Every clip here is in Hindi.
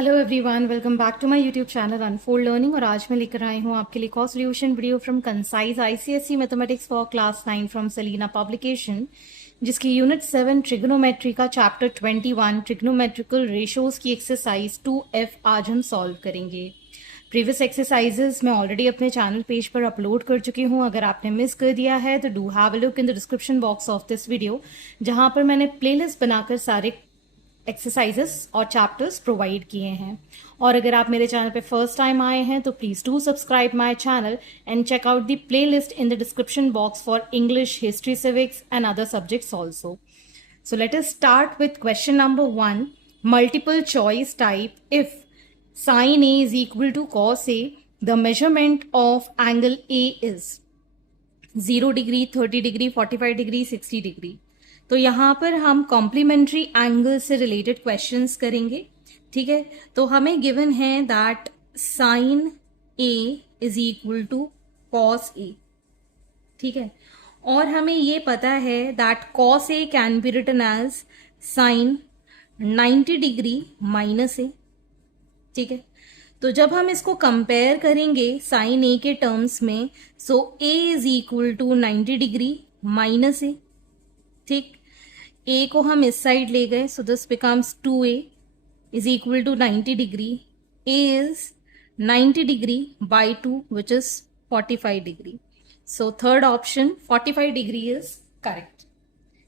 Hello everyone, welcome back to my YouTube channel unfold learning. और आज मैं लेकर आई हूँ आपके लिए एक और solution video from concise ICSE mathematics for class 9 from Selina publication, जिसकी यूनिट 7 ट्रिग्नोमेट्री का चैप्टर 21 ट्रिग्नोमेट्रिकल रेशोज की एक्सरसाइज 2F आज हम सॉल्व करेंगे। प्रीवियस एक्सरसाइजेस मैं ऑलरेडी अपने चैनल पेज पर अपलोड कर चुकी हूँ। अगर आपने मिस कर दिया है तो do have a look in the description box of this video, जहाँ पर मैंने प्लेलिस्ट बनाकर सारे एक्सरसाइजेस और चैप्टर्स प्रोवाइड किए हैं। और अगर आप मेरे चैनल पे फर्स्ट टाइम आए हैं तो please do subscribe my channel and check out the playlist in the description box for English, history, civics and other subjects also. So let us start with question number 1, multiple choice type. If sin A is equal to cos A, the measurement of angle A is 0 degree, 30 degree, 45 degree, 60 degree. तो यहाँ पर हम कॉम्प्लीमेंट्री एंगल से रिलेटेड क्वेश्चंस करेंगे। ठीक है, तो हमें गिवन है that sine A is equal to cos A. ठीक है, और हमें ये पता है that cos A can be written as sine 90 degree minus A. ठीक है, तो जब हम इसको कंपेयर करेंगे साइन ए के टर्म्स में, so A is equal to 90 degree minus A. ठीक, ए को हम इस साइड ले गए, so this becomes 2a is equal to 90 degree. A is 90 degree by 2 which is 45 degree. So third option 45 degree is correct.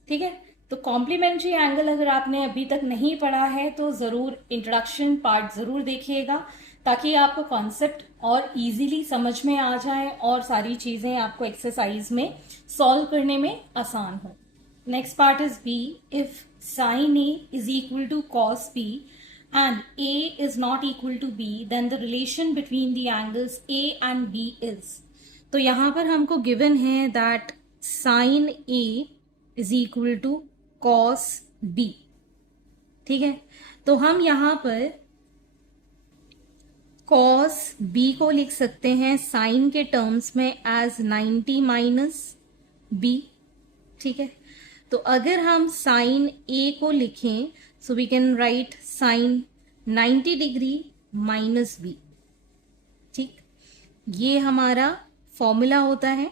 ठीक है, तो कॉम्प्लीमेंट्री एंगल अगर आपने अभी तक नहीं पढ़ा है तो जरूर इंट्रोडक्शन पार्ट जरूर देखिएगा, ताकि आपको कॉन्सेप्ट और इजीली समझ में आ जाए और सारी चीजें आपको एक्सरसाइज में सॉल्व करने में आसान हो। Next part is B. If sin A is equal to cos B and A is not equal to B, then the relation between the angles A and B is. तो यहाँ पर हमको given है that sin A is equal to cos B. ठीक है, तो हम यहाँ पर cos B को लिख सकते हैं sin के टर्म्स में as 90 माइनस B। ठीक है, तो अगर हम साइन ए को लिखें, so we can write sine 90 degree minus B. ठीक, ये हमारा फॉर्मूला होता है।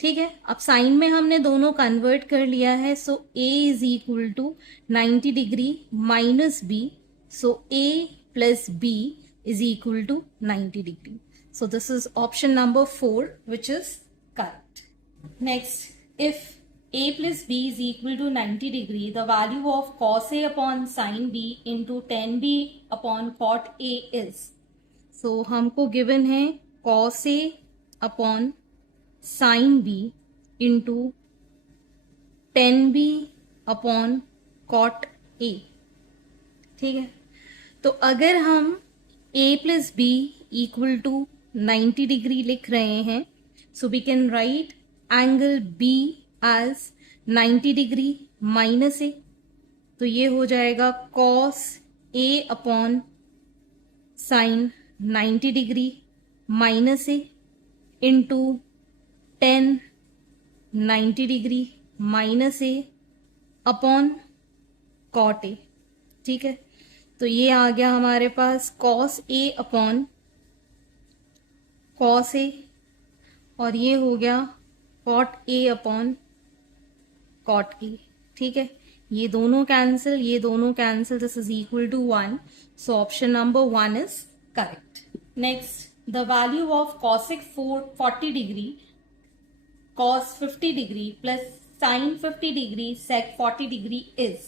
ठीक है, अब साइन में हमने दोनों कन्वर्ट कर लिया है, so A is equal to 90 degree minus B, so A plus B is equal to 90 degree. So this is option number 4 which is correct. Next, if a plus b is equal to 90 degree, the value of cos a upon sin b into tan b upon cot a is. So हमको given है cos a upon sin b into tan b upon cot a। ठीक है, तो अगर हम a plus b equal to 90 degree लिख रहे हैं, so we can write angle b as 90 degree minus A. तो ये हो जाएगा cos a upon sine 90 degree minus A into tan 90 degree minus A upon cot A. ठीक है, तो ये आ गया हमारे पास cos a upon cos a, और ये हो गया cot a अपॉन कॉट की। ठीक है, ये दोनों कैंसिल, ये दोनों cancel, this is equal to 1, so option number 1 is correct. Next, the value of cosec 40 degree cos 50 degree plus sine 50 degree sec 40 degree is.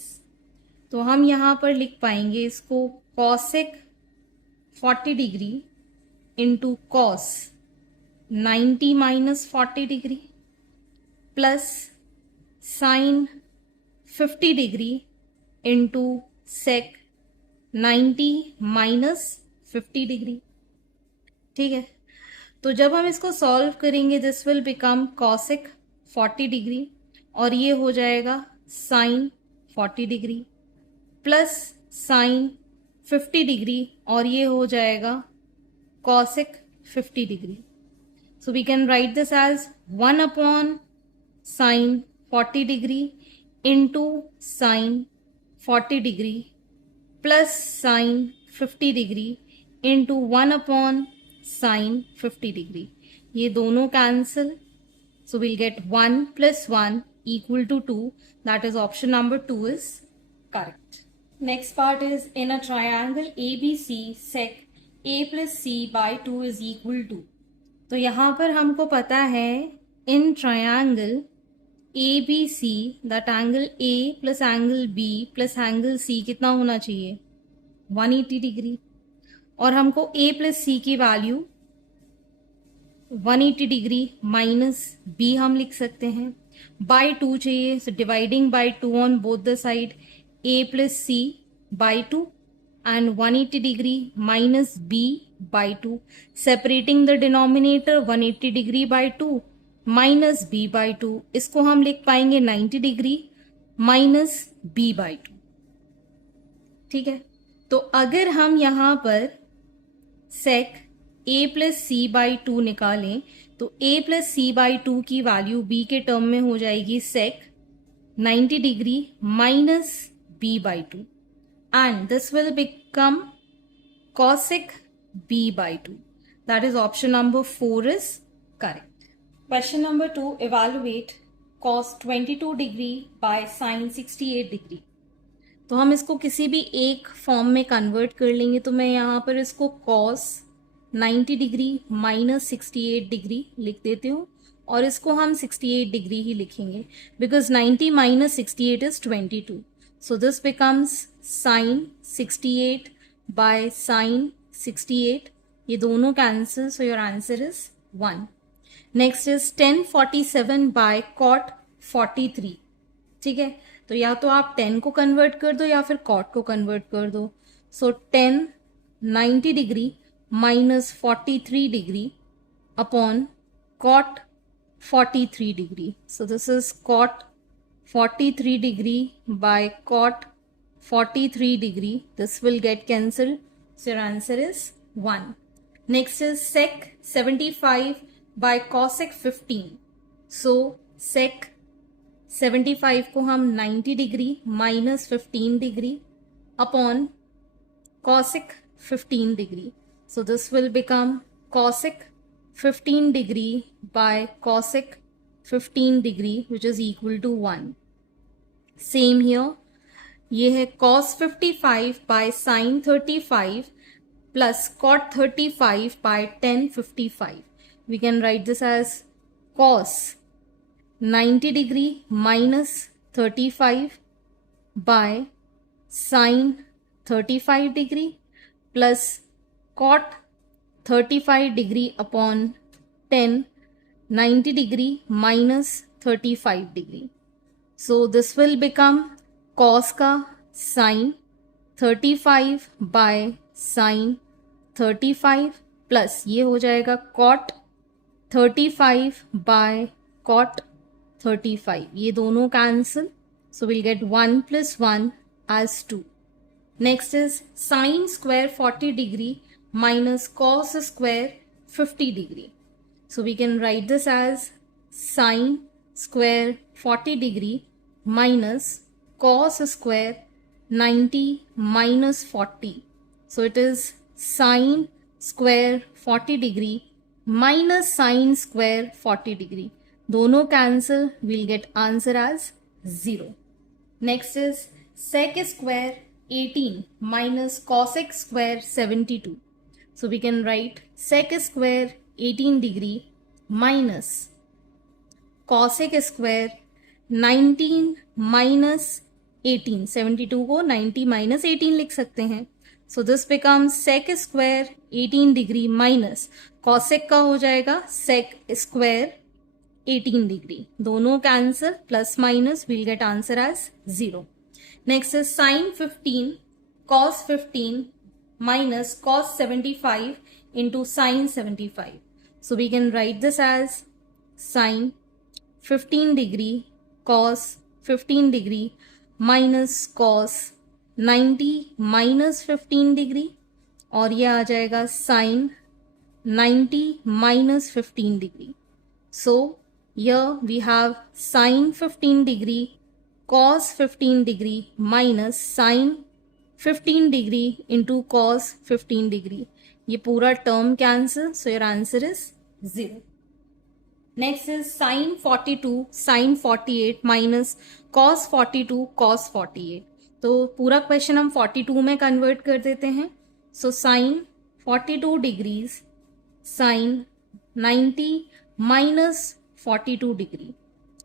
तो हम यहां पर लिख पाएंगे इसको cosec 40 degree into cos 90 minus 40 degree plus sine 50 degree into sec 90 minus 50 degree. ठीक है, तो जब हम इसको सॉल्व करेंगे this will become cosec 40 degree, और ये हो जाएगा sine 40 degree plus sine 50 degree, और ये हो जाएगा cosec 50 degree. So we can write this as 1 upon sine 40 degree into sine 40 degree plus sine 50 degree into 1 upon sine 50 degree. ये दोनों cancel. So we'll get 1 plus 1 equal to 2. That is option number 2 is correct. Next part is in a triangle ABC sec A plus C by 2 is equal to. तो यहाँ पर हमको पता है in triangle ABC that angle A plus angle B plus angle C कितना होना चाहिए 180 डिग्री. और हमको A plus C की वैल्यू 180 डिग्री माइनस बी हम लिख सकते हैं. बाय 2 चाहिए, so dividing by 2 on both the side A plus C by 2 and 180 degree minus B by 2. Separating the denominator 180 degree by 2 minus B by 2. इसको हम लिख पाएंगे 90 डिग्री माइनस बी बाय 2. ठीक है. तो अगर हम यहां पर सेक a प्लस सी बाई 2 निकालें तो a प्लस सी बाई 2 की वैल्यू b के टर्म में हो जाएगी सेक 90 degree minus b by 2 and this will become cosec b by 2. That is option number 4 is correct. Question number 2, evaluate cos 22 degree by sin 68 degree. तो हम इसको किसी भी एक फॉर्म में कन्वर्ट कर लेंगे. तो मैं यहाँ पर इसको cos 90 डिग्री माइनस 68 डिग्री लिख देती हूँ और इसको हम 68 डिग्री ही लिखेंगे because 90 minus 68 is 22. So this becomes sine 68 by sine 68. ये दोनों cancel, so your answer is 1. Next is 1047 by cot 43. ठीक है. तो या तो आप 10 को कन्वर्ट कर दो या फिर कॉट को कन्वर्ट कर दो. So 10 90 degree minus 43 degree upon cot 43 degree. So this is cot 43 degree by cot 43 degree. This will get cancel. So your answer is 1. Next is sec 75 by cosec 15. So sec 75 को हम 90 degree minus 15 degree upon cosec 15 degree. So this will become cosec 15 degree by cosec 15 degree which is equal to 1. Same here. ये है cos 55 by sin 35 plus cot 35 by tan 55. We can write this as cos 90 degree minus 35 by sin 35 degree plus cot 35 degree upon tan 90 degree minus 35 degree. So this will become cos का sin 35 by sin 35 plus ये हो जाएगा cot 35 by cot 35. ये दोनों cancel. So we'll get 1 plus 1 as 2. Next is sin square 40 degree minus cos square 50 degree. So we can write this as sin square 40 degree minus cos square 90 minus 40. So it is sin square 40 degree minus sin square 40 degree. दोनों cancel, we'll get answer as 0. Next is sec square 18 minus cosec square 72. So we can write sec square 18 degree minus cosec square 19 minus 18. 72 को 90 minus 18 लिख सकते हैं. So this becomes sec square 18 degree minus cosec का हो जाएगा sec square 18 degree. दोनों cancel, plus minus, we'll get answer as 0. Next is sin 15 cos 15 minus cos 75 into sin 75. So we can write this as sin 15 degree cos 15 degree minus cos 90 minus 15 degree और ये आ जाएगा sin 90 minus 15 degree. So here we have sin 15 degree cos 15 degree minus sin 15 degree into cos 15 degree, ये पूरा term cancel, so your answer is 0. Next is sine 42 sine 48 minus cos 42 cos 48. तो पूरा क्वेश्चन हम 42 में कन्वर्ट कर देते हैं. So sine 42 degrees sine 90 minus 42 degree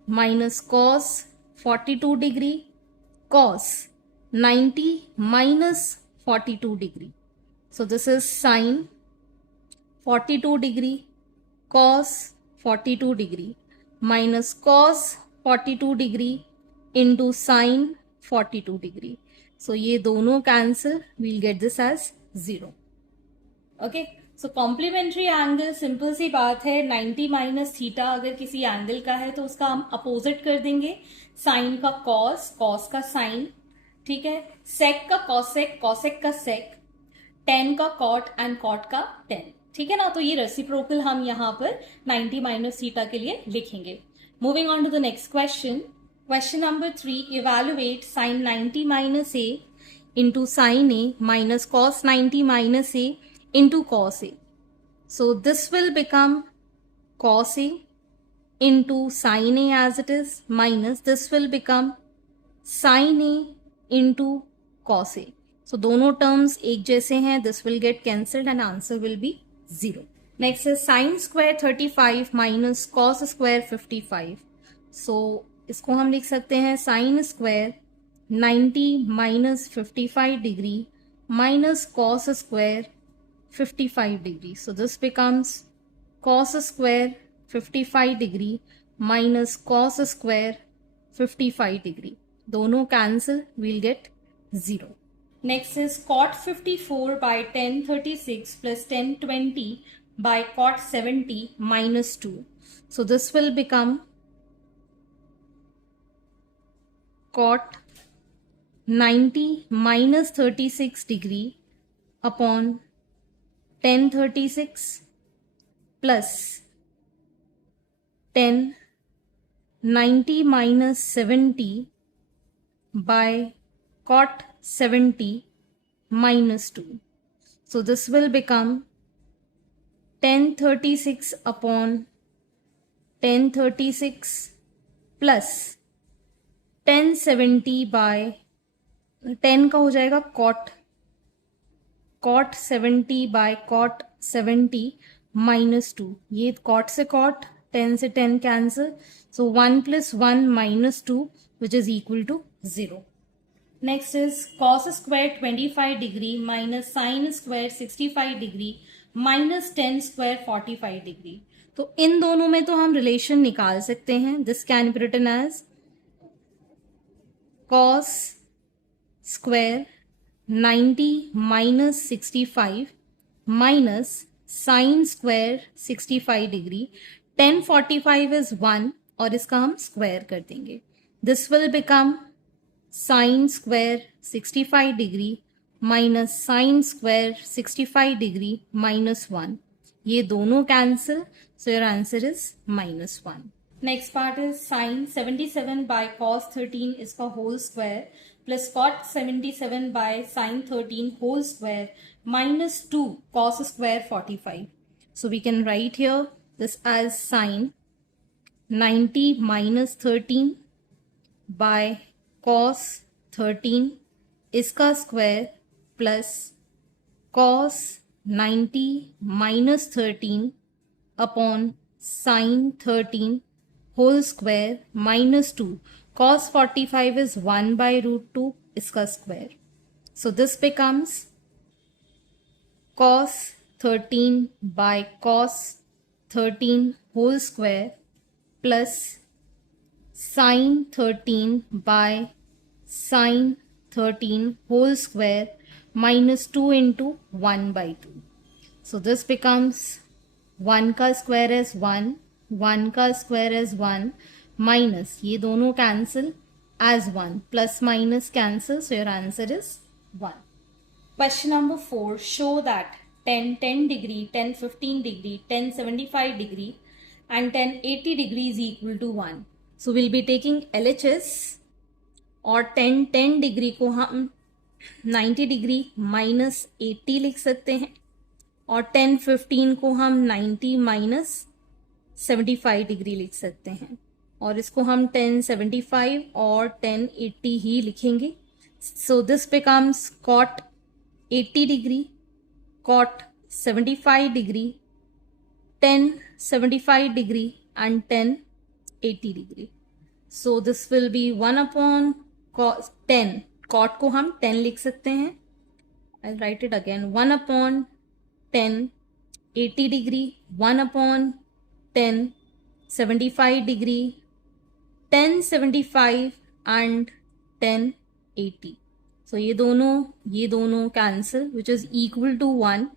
minus cos 42 degree cos 90 minus 42 degree. So this is sine 42 degree cos 42 degree minus cos 42 degree into sine 42 degree. So ये दोनों cancel, we'll get this as 0. Okay. So complementary angle simple सी बात है, 90 माइनस थीटा अगर किसी एंगल का है तो उसका हम अपोजिट कर देंगे. साइन का कॉस, कॉस का साइन, ठीक है. सेक का कॉसेक, कॉसेक का सेक, टेन का कॉट एंड कॉट का टेन, ठीक है ना. तो ये रेसिप्रोकल हम यहाँ पर 90 माइनस थीटा के लिए लिखेंगे. Moving on to the next question. Question number 3, evaluate sine 90 minus A into sine A minus cos 90 minus A into cos A. So this will become cos A into sin A as it is minus this will become sin A into cos A. So दोनों terms एक जैसे हैं, this will get cancelled and answer will be 0. Next is sin square 35 minus cos square 55. So इसको हम लिख सकते हैं sin square 90 minus 55 degree minus cos square 55 degree. So this becomes cos square 55 degree minus cos square 55 degree. दोनों cancel, we'll get 0. Next is cot 54 by tan 36 plus tan 20 by cot 70 minus 2. So this will become cot 90 minus 36 degree upon tan 36 plus tan 90 minus 70 by cot 70 minus 2. So this will become tan 36 upon tan 36 plus tan 70 by 10 का हो जाएगा cot 70 by cot 70 minus 2. ये cot से cot, 10 से 10 cancel. So 1 plus 1 minus 2 which is equal to 0. Next is cos square 25 degree minus sin square 65 degree minus tan square 45 degree. तो इन दोनों में तो हम रिलेशन निकाल सकते हैं. This can be written as cos square 90 minus 65 minus sin square 65 degree. tan 45 is 1 और इसका हम स्क्वायर कर देंगे. This will become sin square 65 degree minus sin square 65 degree minus 1. ये दोनों cancel, so your answer is -1. Next part is sin 77 by cos 13 इसका whole square plus cot 77 by sin 13 whole square minus 2 cos square 45. So we can write here this as sin 90 minus 13 by cos 13 इसका square plus cos 90 minus 13 upon sin 13 whole square minus 2. Cos 45 is 1 by root 2 इसका square. So this becomes cos 13 by cos 13 whole square plus sin 13 by sin 13 whole square minus 2 into 1 by 2. So this becomes 1 का square is 1, 1 का square is 1, minus ये दोनों cancel as 1, plus minus cancel, so your answer is 1. Question number 4, show that tan 10 degree, tan 15 degree, tan 75 degree and tan 80 degree is equal to 1. So we'll be taking LHS और tan 10 degree को हम 90 डिग्री माइनस 80 लिख सकते हैं, और 10 15 को हम 90 माइनस 75 डिग्री लिख सकते हैं, और इसको हम 10 75 और 10 80 ही लिखेंगे. सो this becomes cot 80 degree, cot 75 degree, 10 75 degree and 10 80 degree. So this will be 1 upon 10. cot को हम 10 लिख सकते हैं. I'll write it again. 1 upon 10 80 degree, 1 upon 10 75 degree, 10 75 and 10 80. So ये दोनों cancel, which is equal to 1,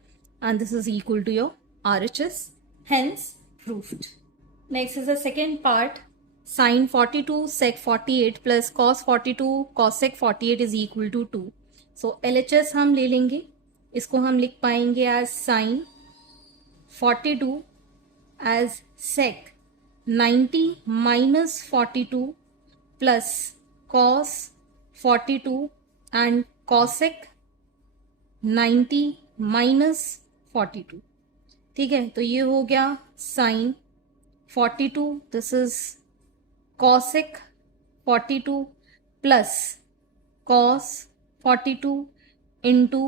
and this is equal to your RHS, hence proved. Next is the second part. Sin 42 sec 48 plus cos 42 cosec 48 is equal to 2. So LHS हम ले लेंगे, इसको हम लिख पाएंगे as sin 42 as sec 90 minus 42 plus cos 42 and cosec 90 minus 42. ठीक है, तो ये हो गया sin 42, this is cosec 42 plus cos 42 into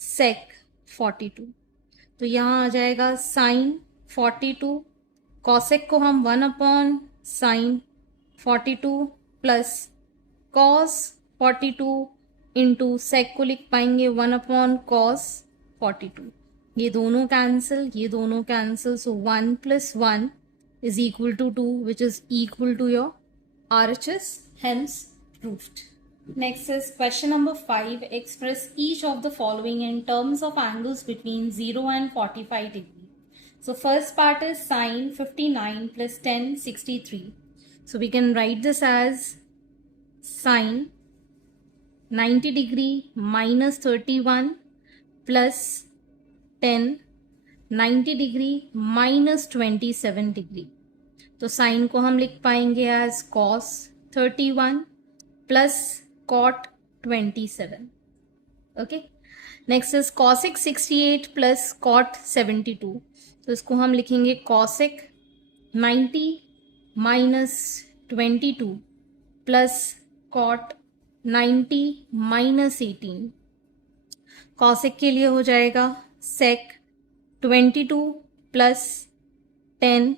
sec 42. तो यहाँ आ जाएगा sin 42, cosec को हम 1 upon sin 42 plus cos 42 into sec को लिख पाएंगे 1 upon cos 42. ये दोनों cancel, so 1 plus 1 is equal to 2, which is equal to your RHS, hence proved. Next is question number 5. Express each of the following in terms of angles between 0 and 45 degree. So first part is sin 59 plus 10 63. So we can write this as sin 90 degree minus 31 plus 10 90 degree minus 27 degree. तो साइन को हम लिख पाएंगे as cos 31 plus cot 27. Okay, next is cosec 68 plus cot 72. तो इसको हम लिखेंगे cosec 90 minus 22 plus cot 90 minus 18. Cosec के लिए हो जाएगा sec 22 plus 10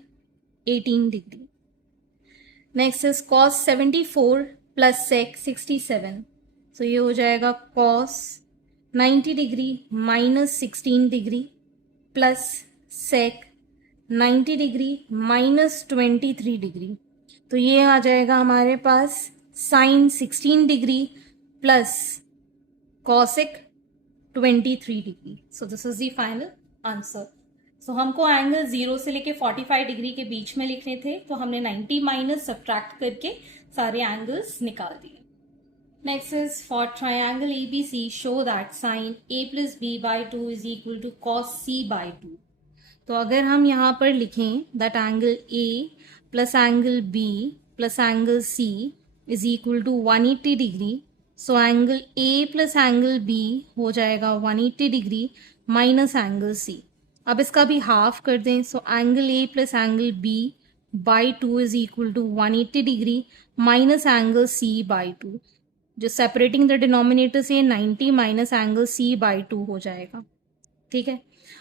18 degree. Next is cos 74 plus sec 67. So ये हो जाएगा cos 90 degree minus 16 degree plus sec 90 degree minus 23 degree. तो ये आ जाएगा हमारे पास sin 16 degree plus cosec 23 degree. So this is the final answer. So हमको एंगल 0 से लेके 45 डिग्री के बीच में लिखने थे, तो हमने 90 माइनस सब्ट्रैक्ट करके सारे एंगल्स निकाल दिए. Next is for triangle ABC show that sine A plus B by 2 is equal to cos C by 2. तो अगर हम यहाँ पर लिखें that angle A plus angle B plus angle C is equal to 180 degree. So angle A plus angle B हो जाएगा 180 डिग्री माइनस एंगल C. अब इसका भी हाफ कर दें, so angle A plus angle B by 2 is equal to 180 degree minus angle C by 2. जो सेपरेटिंग द डिनोमिनेटर से 90 माइनस एंगल C बाई 2 हो जाएगा. ठीक है,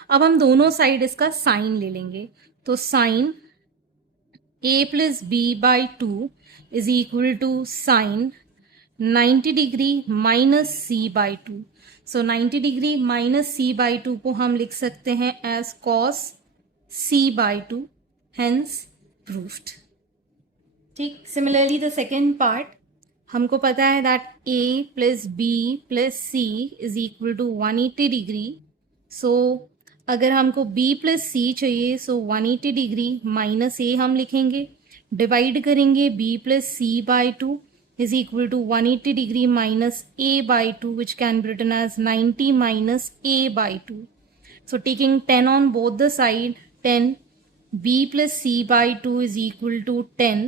अब हम दोनों साइड इसका साइन ले लेंगे. तो sine A plus B by 2 is equal to sine 90 degree minus C by 2. So 90 degree minus C by 2 को हम लिख सकते हैं as cos C by 2, hence proved. ठीक, सिमिलरली द सेकेंड पार्ट, हमको पता है that A plus B plus C is equal to 180 degree. So अगर हमको B प्लस C चाहिए, सो 180 डिग्री माइनस A हम लिखेंगे, डिवाइड करेंगे B plus C by 2 is equal to 180 degree minus A by 2, which can be written as 90 minus A by 2. So taking 10 on both the side, 10 B plus C by 2 is equal to 10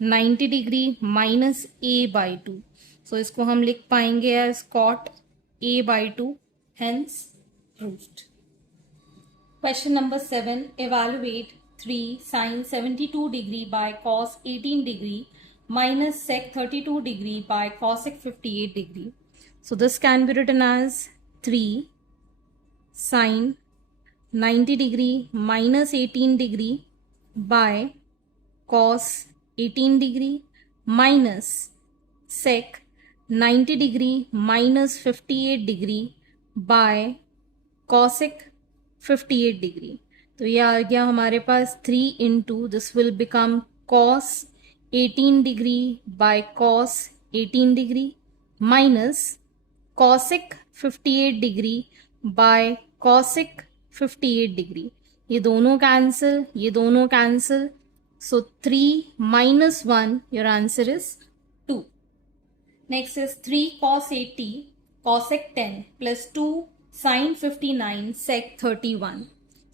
90 degree minus A by 2. सो इसको हम लिख पाएंगे as cot a by 2, hence proved. Question number 7. Evaluate 3 sin 72 degree by cos 18 degree minus sec 32 degree by cosec 58 degree. So this can be written as 3 sin 90 degree minus 18 degree by cos 18 degree minus sec 90 degree minus 58 degree by cosec 58 degree. तो ये आ गया हमारे पास 3 into this will become cos 18 degree by cos 18 degree minus cosec 58 degree by cosec 58 degree. ये दोनों कैंसिल, ये दोनों cancel. So 3 minus 1, your answer is 2. Next is 3 cos 80 cosec 10 plus 2 sin 59 sec 31.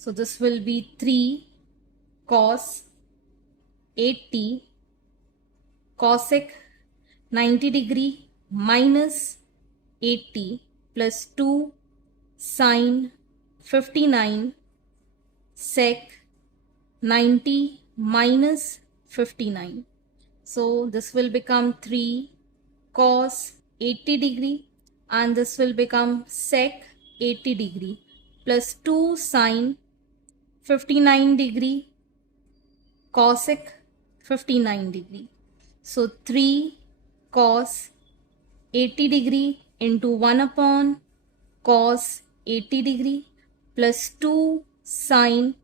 So this will be 3 cos 80 cosec 90 degree minus 80 plus 2 sin 59 sec 90 minus 59. So this will become 3 cos 80 degree and this will become sec 80 degree plus 2 sin 59 degree cosec 59 degree. So 3 cos 80 degree into 1 upon cos 80 degree plus 2 sin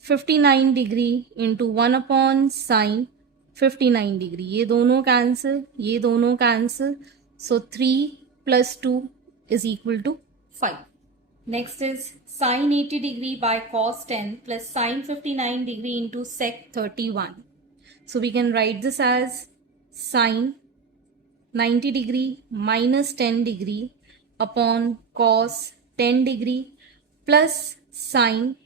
59 degree into 1 upon sin 59 degree. ये दोनों कैंसिल, ये दोनों cancel. So 3 plus 2 is equal to 5. Next is sin 80 degree by cos 10 plus sin 59 degree into sec 31. So we can write this as sin 90 degree minus 10 degree upon cos 10 degree plus sin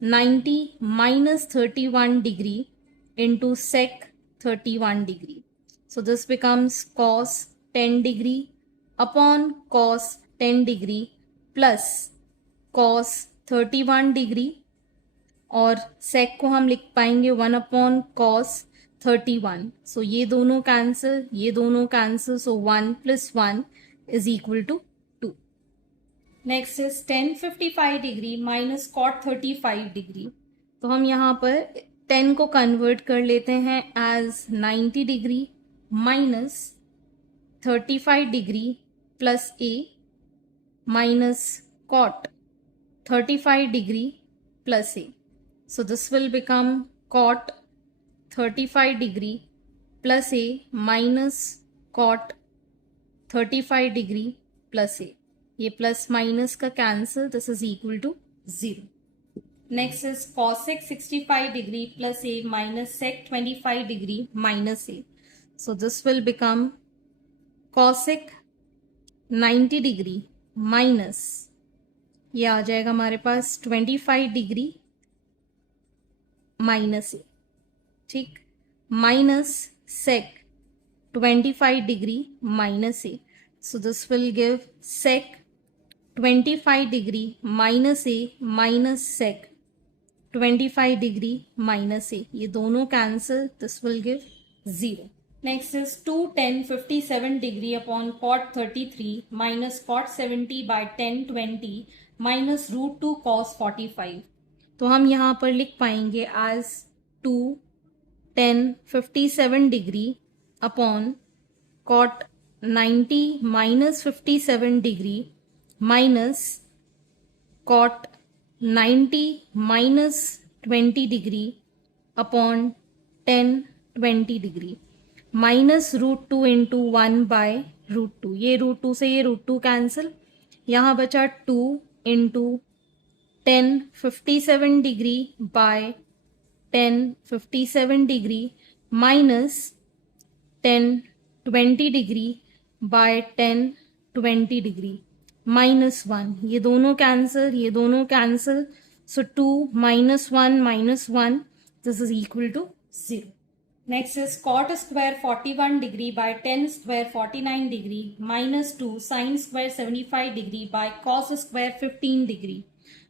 90 minus 31 degree into sec 31 degree. So this becomes cos 10 degree upon cos 10 degree plus cos 31 degree और sec को हम लिख पाएंगे 1 अपॉन cos 31. सो ये दोनों कैंसिल, ये दोनों cancel. So 1 plus 1 is equal to 2. Next is tan 55 degree minus cot 35 degree. तो हम यहाँ पर 10 को कन्वर्ट कर लेते हैं as 90 degree minus 35 degree plus a minus cot 35 degree plus a. So this will become cot 35 degree plus a minus cot 35 degree plus a. ये प्लस माइनस का cancel, this is equal to 0. Next is cosec 65 degree plus a minus sec 25 degree minus a. So this will become cosec 90 degree minus ये आ जाएगा हमारे पास 25 डिग्री माइनस ए. ठीक, minus sec 25 degree minus A. So this will give sec 25 degree minus A minus sec 25 degree minus A. ये दोनों cancel, this will give 0. Next is 2 tan 57 degree upon cot 33 minus cot 70 by tan 20 minus √2 cos 45. तो हम यहाँ पर लिख पाएंगे as 2 tan 57 degree upon cot 90 minus 57 degree minus cot 90 minus 20 degree upon tan 20 degree minus √2 into 1 by √2. ये √2 से ये √2 कैंसिल. यहाँ बचा 2 into 10 57 degree by 10 57 degree minus 10 20 degree by 10 20 degree minus 1. ये दोनों कैंसिल, ये दोनों cancel. So 2 -1 -1, this is equal to 0. Next is cot square 41 degree by tan square 49 degree minus 2 sin square 75 degree by cos square 15 degree.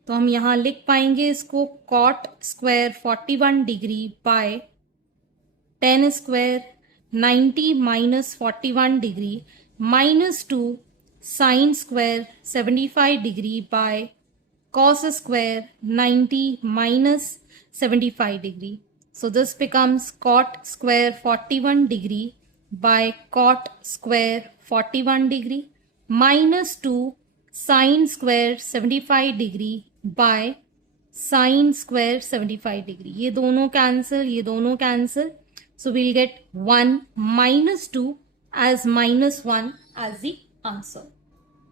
तो हम यहाँ लिख पाएंगे इसको cot square 41 degree by tan square 90 minus 41 degree minus 2 sin square 75 degree by cos square 90 minus 75 degree. So this becomes cot square 41 degree by cot square 41 degree minus 2 sin square 75 degree by sin square 75 degree. ये दोनों cancel. So we'll get 1 minus 2 as minus 1 as the answer.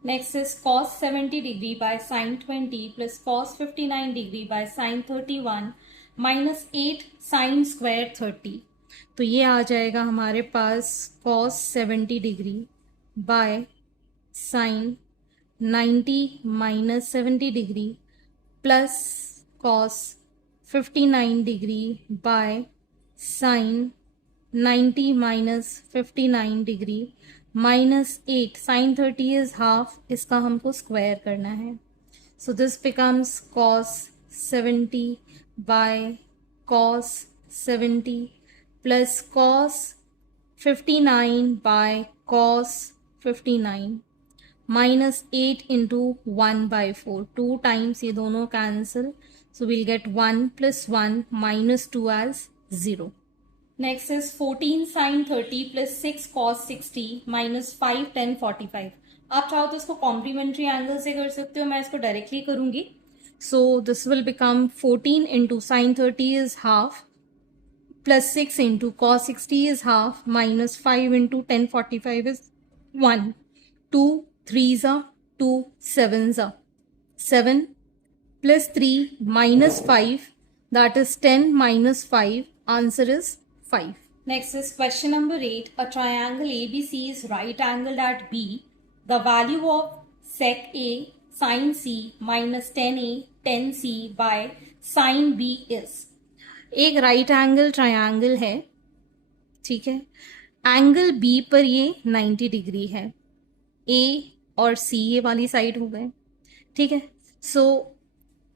Next is cos 70 degree by sin 20 plus cos 59 degree by sin 31 minus 8 sin square 30. तो ये आ जाएगा हमारे पास cos 70 degree by sin 90 minus 70 degree plus cos 59 degree by sin 90 minus 59 degree minus 8 sin 30 is half, इसका हमको स्क्वायर करना है. So this becomes cos 70 by cos 70 plus cos 59 by cos 59 minus 8 into 1 by 4. 2 times ये दोनों cancel. So we'll get 1 plus 1 minus 2 as 0. Next is 14 sin 30 plus 6 cos 60 minus 5 tan 45. आप चाहो तो इसको कॉम्प्लीमेंट्री एंगल से कर सकते हो, मैं इसको डायरेक्टली करूंगी. So this will become 14 into sin 30 is half plus 6 into cos 60 is half minus 5 into tan 45 is 1. 2 3s are 2 7s are 7 plus 3 minus 5, that is 10 minus 5. Answer is 5. Next is question number 8. A triangle ABC is right angled at B. The value of sec A sin C minus tan A tan C by sin B is. एक राइट एंगल ट्रायंगल है, ठीक है. एंगल बी पर ये 90 डिग्री है. ए और सी ये वाली साइड हो गए, ठीक है. So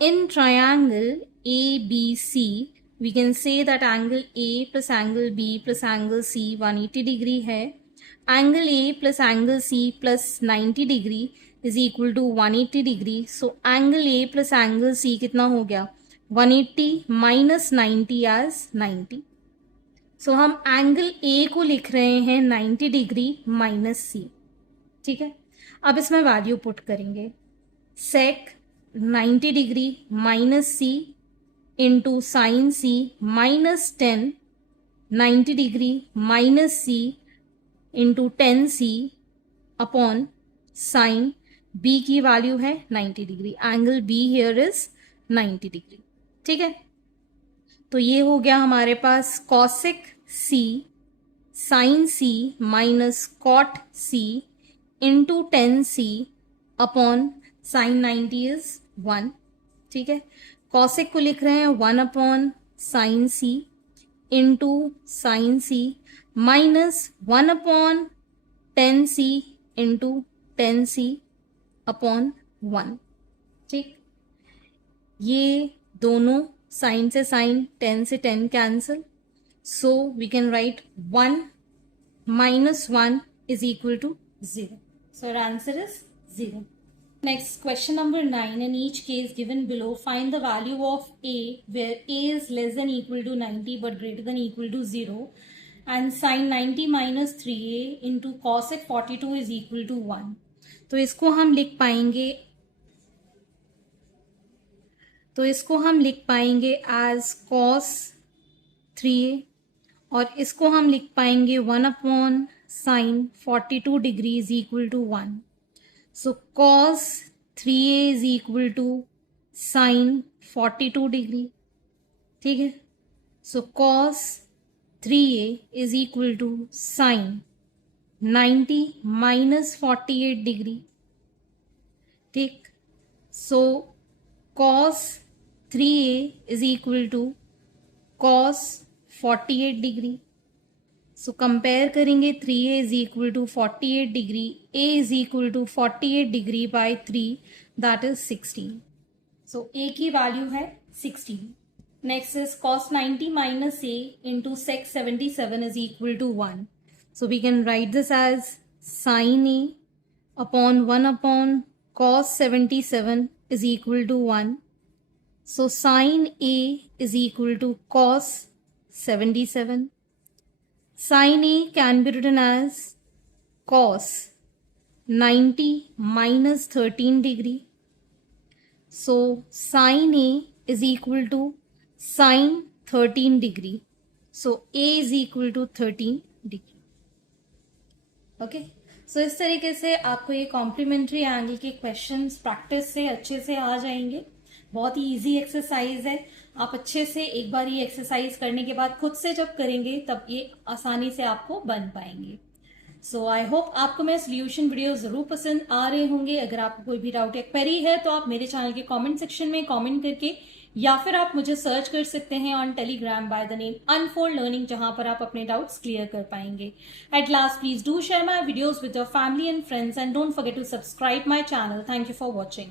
in triangle A B C we can say that angle A plus angle B plus angle C 180 degree है. Angle A plus angle C plus 90 degree is equal to 180 degree. So angle A plus angle C कितना हो गया, 180 माइनस 90 एज 90. सो हम एंगल ए को लिख रहे हैं 90 डिग्री माइनस सी, ठीक है. अब इसमें वैल्यू पुट करेंगे. Sec 90 degree minus C into sine C minus 10 90 degree minus C into 10 C upon sine B की वैल्यू है 90 degree. Angle B here is 90 degree, ठीक है. तो ये हो गया हमारे पास cosec C sine C minus cot C into 10 C upon sine 90 is 1, ठीक है. कॉसिक को लिख रहे हैं 1 upon sine C into sine C minus 1 upon 10 सी इंटू 10 सी अपॉन 1, ठीक. ये दोनों साइन से साइन 10 से 10 cancel. So we can write 1 minus 1 is equal to 0. So our answer is 0. Next, question number 9. In each case given below, find the value of A where A is less than equal to 90 but greater than equal to 0 and sin 90 minus 3A into cosec 42 is equal to 1. तो इसको हम लिख पाएंगे as cos 3A और इसको हम लिख पाएंगे 1 upon sine 42 degree is equal to 1. So cos 3A is equal to sine 42 degree, ठीक है. So cos 3A is equal to sine 90 minus 48 degree, ठीक. So cos 3A is equal to cos 48 degree. So compare करेंगे 3a is equal to 48 degree, a is equal to 48 degree by 3 that is 16. So a की वैल्यू है 16. Next is cos 90 minus a into sec 77 is equal to 1. So we can write this as sin a upon 1 upon cos 77 is equal to 1. So sin A is equal to cos 77. Sin A can be written as cos 90 minus 13 degree. So sin A is equal to sin 13 degree. So A is equal to 13 degree. Okay. सो इस तरीके से आपको ये कॉम्प्लीमेंट्री एंगल के क्वेश्चंस प्रैक्टिस से अच्छे से आ जाएंगे. बहुत ही इजी एक्सरसाइज है. आप अच्छे से एक बार ये एक्सरसाइज करने के बाद खुद से जब करेंगे तब ये आसानी से आपको बन पाएंगे. सो आई होप आपको मेरे सोल्यूशन वीडियो जरूर पसंद आ रहे होंगे. अगर आपको कोई भी डाउट या क्वेरी है तो आप मेरे चैनल के कमेंट सेक्शन में कमेंट करके या फिर आप मुझे सर्च कर सकते हैं on Telegram by the name unfold learning, जहां पर आप अपने डाउट्स क्लियर कर पाएंगे. At last please do share my videos with your family and friends and don't forget to subscribe my channel. Thank you for watching.